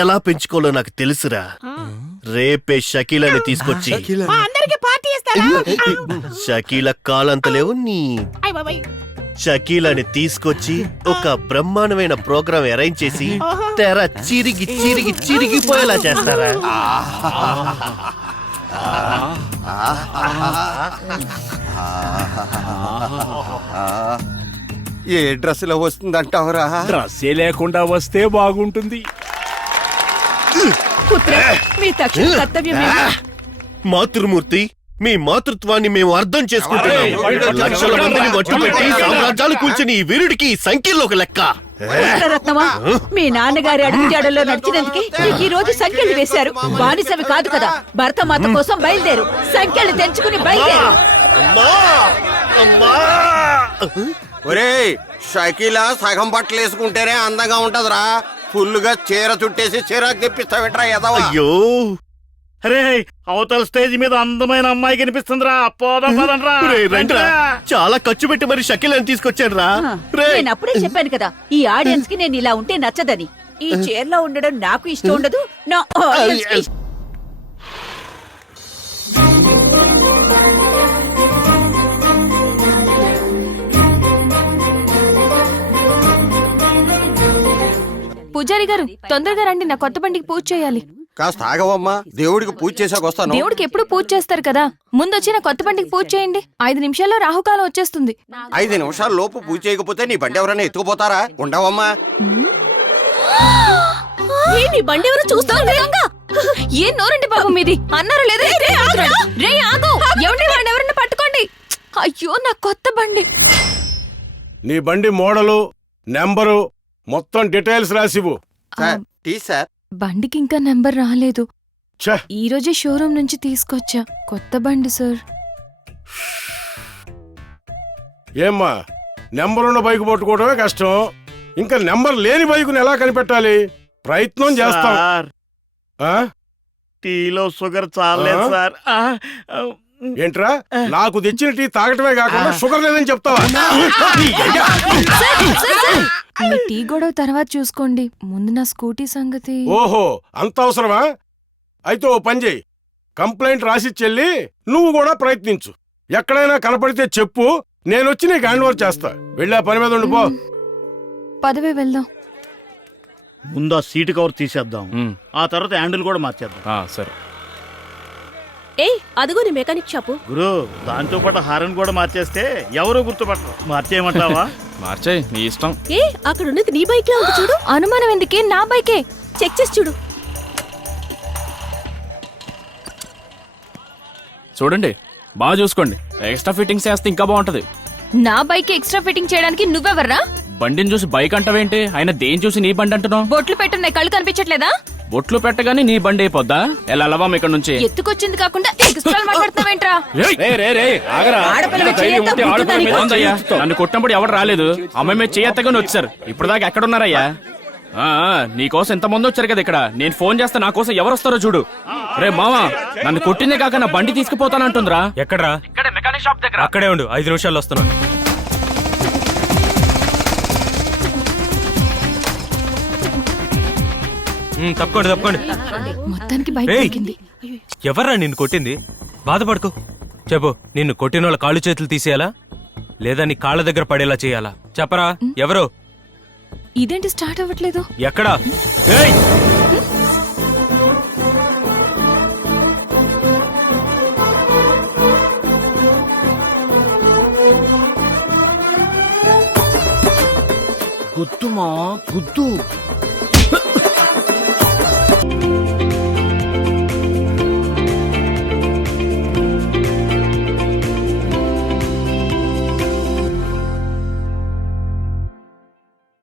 ఎలా పెంచుకోవాలో నాకు తెలుసురా. రేపే షకీలని తీసుకొచ్చి మా అందరికి పార్టీ ఇస్తారా? షకీల కాలంత లేవు నీ అయ్ బాబాయ్. షకీలని తీసుకొచ్చి ఒక బ్రహ్మాండమైన ప్రోగ్రాం అరేంజ్ చేసి తెర చిరిగి చిరిగి చిరిగిపోయేలా చేస్తారా? ఏ డ్రెస్ లో వస్తుందంటావురా? డ్రెస్సే లేకుండా వస్తే బాగుంటుంది. మీ తక్షణ కర్తవ్యం మాతృమూర్తి, మీ మాతృత్వాన్ని మేము అర్థం చేసుకుంటున్నాం. లక్షల మందిని మట్టుపెట్టి సామ్రాజ్యాలు కూల్చిన ఈ వీరుడికి సంఖ్యలో ఒక లెక్క. రత్నమా, మీ నాన్నగారి అడుగుజాడల్లో నడిచినందుకే నీకు ఈ రోజు సంఖ్యలు వేశారు. బానిసవి కాదు కదా, భరతమాత కోసం బయలుదేరు. సంఖ్యలు తెంచుకుని బయలుదేరు. అమ్మా! అమ్మా! ఒరేయ్, షకీలా సగం బట్టలు వేసుకుంటేనే అందంగా ఉంటదిరా. ఫుల్లుగా చీర చుట్టేసి చీరాకు తెప్పిస్తావేట్రా ఎదవా? అయ్యో, అరే అవతల స్టేజ్ మీద అందమైన అమ్మాయి కనిపిస్తుందిరా. పోదాం పదండ్రా. రేయ్, రండ్రా. చాలా ఖర్చు పెట్టి మరి షకీలని తీసుకొచ్చాను రా. నేను అప్పుడే చెప్పాను కదా, ఈ ఆడియన్స్ కి నేను ఇలా ఉంటే నచ్చదని. ఈ చైర్లో ఉండడం నాకు ఇష్టం ఉండదు, నా ఆడియన్స్ కి ఇష్టం. పూజారి గారు, తొందరగా రండి, నా కొత్త బండికి పూజ చేయాలి. కాస్త ఆగవమ్మా, దేవుడికి పూజ చేసాక వస్తాను. దేవుడికి ఎప్పుడు పూజ చేస్తారు కదా, ముందొచ్చి నా కొత్త బండికి పూజ చేయండి. 5 నిమిషాల్లో రాహుకాలం వచ్చేస్తుంది. 5 నిమిషాల లోపు పూజ చేయకపోతే నీ బండి ఎవరైనా ఎత్తుకుపోతారా? ఉండవమ్మా. నీ బండి ఎవరు చూస్తారు? ఏం నోరండి బాబు మీది, అన్నారు లేదా? రే ఆగు, ఎవరిని పట్టుకోండి. అయ్యో, నా కొత్త బండి. నీ బండి మోడలు, నెంబరు, మొత్తం డీటెయిల్స్ రాసివు. Sir, tea sir. బండికి ఇంకా నెంబర్ రాలేదు. ఛ! ఈ రోజే షోరూమ్ నుంచి తీసుకొచ్చా, కొత్త బండి సార్. ఏమ్మా, నెంబర్ ఉన్న బైక్ పట్టుకోవడమే కష్టం, ఇంకా నెంబర్ లేని బైకుని ఎలా కనిపెట్టాలి? ప్రయత్నం చేస్తాం. ఆ? టీలో షుగర్ చాలేదు ఆ? సార్. ఏంట్రా, నాకు తెచ్చిన టీ తాగటమే కాకుండా షుగర్ లేదని చెప్తావా? మీ టీ గొడవ తర్వాత చూసుకోండి, ముందు నా స్కూటీ సంగతి. ఓహో, అంత అవసరమా? అయితే ఓ పని చెయ్యి, కంప్లైంట్ రాసి చెల్లి నువ్వు కూడా ప్రయత్నించు. ఎక్కడైనా కనపడితే చెప్పు, నేనొచ్చి నీకు హ్యాండ్ ఓవర్ చేస్తా. వెళ్ళా పని మీద ఉండిపో. పదవే వెళ్దాం. ముందు ఆ సీటు కవర్ తీసేద్దాం, ఆ తర్వాత హ్యాండిల్ కూడా మార్చేద్దాం. సరే. ఏయ్, అదిగో నీ మెకానిక్ షాపు. గురు, దాంతో పాటు హారన్ కూడా మార్చేస్తే ఎవరో గుర్తుపట్టరు. మార్చేయమంటావా? మార్చేయ్, నీ ఇష్టం. ఏ, అక్కడ ఉన్నది నీ బైక్ లా ఉంది చూడు. అనుమానం ఎందుకే, నా బైకే. చెక్ చేసి చూడు. చూడండి, బాగా చూసుకోండి. ఎక్స్ట్రా ఫిట్టింగ్స్ వేస్తే ఇంకా బాగుంటది. నా బైక్ ఎక్స్ట్రా ఫిట్టింగ్ చేయడానికి నువ్వెవర్రా? బండిని చూసి బైక్ అంటావేంటి? ఆయన దేని చూసి నీ బండి అంటున్నావు? బొట్లు పెట్టున్నాయి, కళ్ళు కనిపించట్లేదా? బొట్లు పెట్టగానే నీ బండి అయిపోద్దా? ఎలా అలవాం ఇక్కడ నుంచి? ఎత్తుకొచ్చింది కాకుండా ఎక్స్ట్రాలు మాట్లాడుతున్నావేంట్రా? ఆగరా. ఆడపిల్ల ధైర్యం ఉంటే చేయొద్దా? ఆడపిల్ల మీద ఉందయ్యా. నన్ను కొట్టినప్పుడు ఎవరు రాలేదు, అమ్మాయి మీద చేయత్తగానే వచ్చారు. ఇప్పుడు దాకా ఎక్కడున్నారయ్యా? నీకోసం ఎంతమంది వచ్చారు కదా ఇక్కడ. నేను ఫోన్ చేస్తే నా కోసం ఎవరు వస్తారో చూడు. రే మావా, నన్ను కొట్టిందే కాక నా బండి తీసుకుపోతానంటుందిరా. ఎక్కడ్రా? ఇక్కడ మెకానిక్ షాప్ దగ్గర. అక్కడే ఉండు, 5 నిమిషాల్లో వస్తున్నాను. తప్పుకోండి. మొత్తానికి బైక్ ఏయ్! దొరికింది. ఎవర్రా నిన్ను కొట్టింది? బాధపడుకో. చెప్పు, నిన్ను కొట్టిన వాళ్ళ కాళ్ళు చేతులు తీసేయాలా, లేదా నీ కాళ్ళ దగ్గర పడేలా చేయాలా? చెప్పరా, ఎవరు? ఇదేంటి స్టార్ట్ అవ్వట్లేదు? ఎక్కడా? ఏయ్! గుద్దుమా గుద్దు.